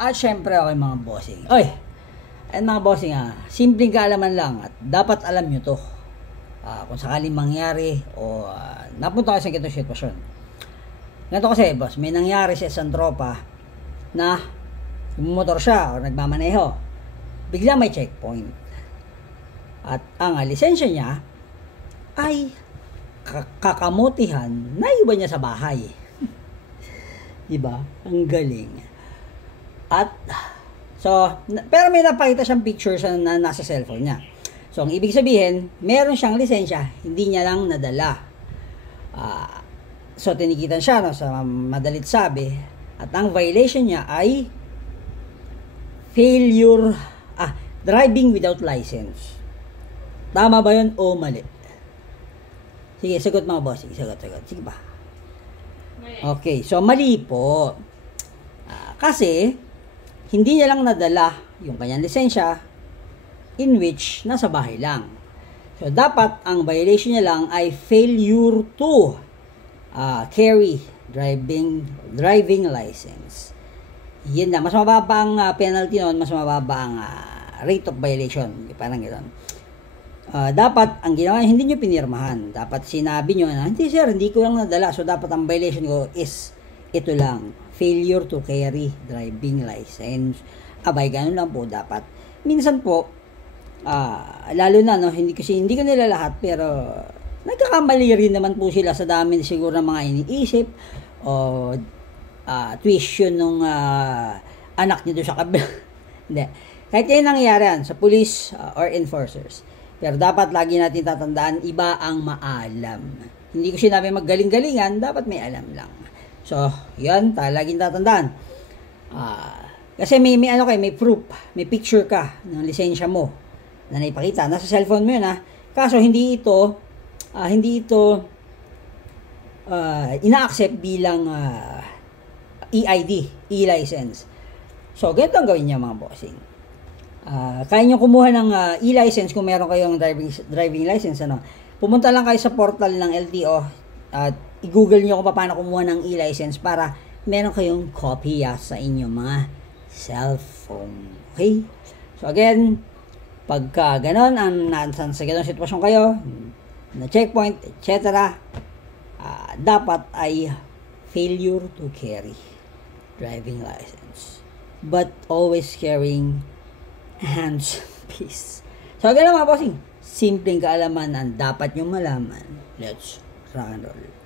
At syempre, okay mga bossing. Oy, and mga bossing simpleng kaalaman lang at dapat alam nyo to. Kung sakaling mangyari o napunta kayo sa ganitong sitwasyon. Ganito kasi, boss, may nangyari sa isang tropa na bumotor siya o nagmamaneho. Bigla may checkpoint. At ang lisensya niya ay kakamutihan na iba niya sa bahay. Diba? Ang galing. At, pero may napakita siyang picture na nasa cellphone niya. So, ang ibig sabihin, meron siyang lisensya, hindi niya lang nadala. So, tinikitan siya, no, sa madalit sabi. At ang violation niya ay driving without license. Tama ba yun o mali? Sige, sagot mga boss. Sagot. Sige ba? Okay, so mali po. Kasi, hindi niya lang nadala yung kanyang lisensya in which nasa bahay lang. So, dapat ang violation niya lang ay failure to carry driving license. Yan na. Mas mababa ang penalty noon, mas mababa ang rate of violation. Parang gano'n. Dapat, ang ginawa niya, hindi nyo pinirmahan. Dapat sinabi nyo na, hindi sir, hindi ko lang nadala. So, dapat ang violation ko is ito lang. Failure to carry driving license. Abay, ganun lang po dapat. Minsan po, lalo na, no, hindi ko nila lahat, pero nagkakamali rin naman po sila sa dami siguro ng mga iniisip o tuition nung anak nito sa kabila. Hindi. Kahit yan nangyayari yan sa police or enforcers. Pero dapat lagi natin tatandaan, iba ang maalam. Hindi ko sinabi maggaling-galingan, dapat may alam lang. So, yan, laging tatandaan. Kasi may proof, may picture ka ng lisensya mo na naipakita. Nasa cellphone mo yun, Kaso, hindi ito ina-accept bilang EID, e-license. So, ganito ang gawin niya mga bossing. Kaya nyo kumuha ng e-license kung meron kayong driving license. Pumunta lang kayo sa portal ng LTO at i-google nyo kung paano kumuha ng e-license para meron kayong kopya sa inyong mga cellphone. Okay? So again, pagka ganon, sa ganong sitwasyon kayo, na checkpoint, etc., dapat ay failure to carry driving license. But always carrying hands peace. So ganun mga bossing, simpleng kaalaman ang dapat nyo malaman. Let's rock and roll.